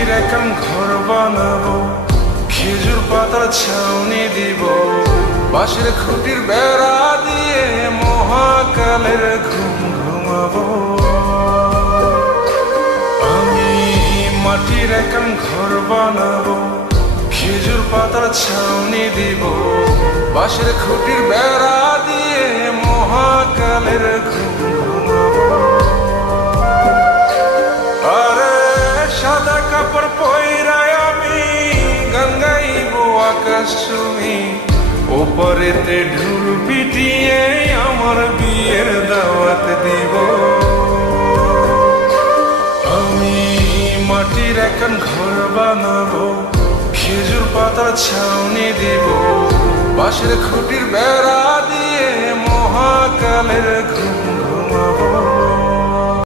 মাটির একান ঘর বানাবো, খেজুর পাতার ছাউনি দিব, বাঁশের খুঁটির বেড়া দিয়ে মহাকালের ঘুম ঘুমাবো। আমি মাটির একান ঘর বানাবো, খেজুর পাতার ছাউনি দিব, বাঁশের খুঁটির বেড়া দিয়ে মহাকালের ঘুম ঘুমাবো। আরে সাদা কাপড় পয়রায় আমি গান গাইবো আকাশ ছুঁই, ওপারেতে ঢোল পিটিয়ে আমার বিয়ের দাওয়াত দিব। আমি মাটির একান ঘর বানাবো, খেজুর পাতার ছাউনি দিব, বাঁশের খুঁটির বেড়া দিয়ে মহাকালের ঘুম